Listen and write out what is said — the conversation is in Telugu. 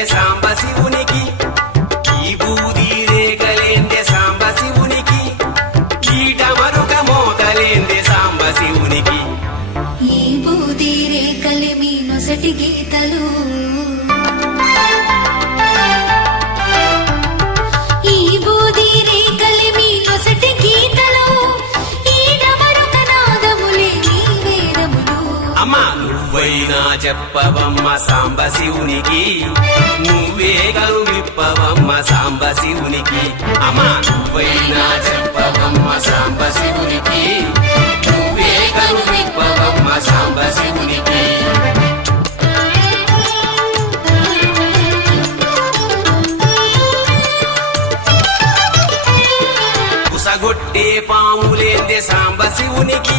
రేగలేందే సాంబ శివునికి, ఈ బూది రేగలేందే సాంబ శివునికి, ఈట మరుక మోతలేందే సాంబ శివునికి. ఈ బూది రేకలి మీ నొసటి గీతలు, ఈ బూది రేకలి మీ నొసటి గీతలు, ఈట మరుక నాదములే నీ వేదములు. అమ్మా నువ్వైనా చెప్పవమ్మ సాంబ శివునికి, నువ్వే గలు విప్పవమ్మ సాంబ శివునికి. అమ్మా నువ్వైనా చెప్పవమ్మ సాంబ శివునికి, నువ్వే గలు విప్పవమ్మ సాంబ శివునికి. కుసగొట్టే పాములేందే సాంబ శివునికి,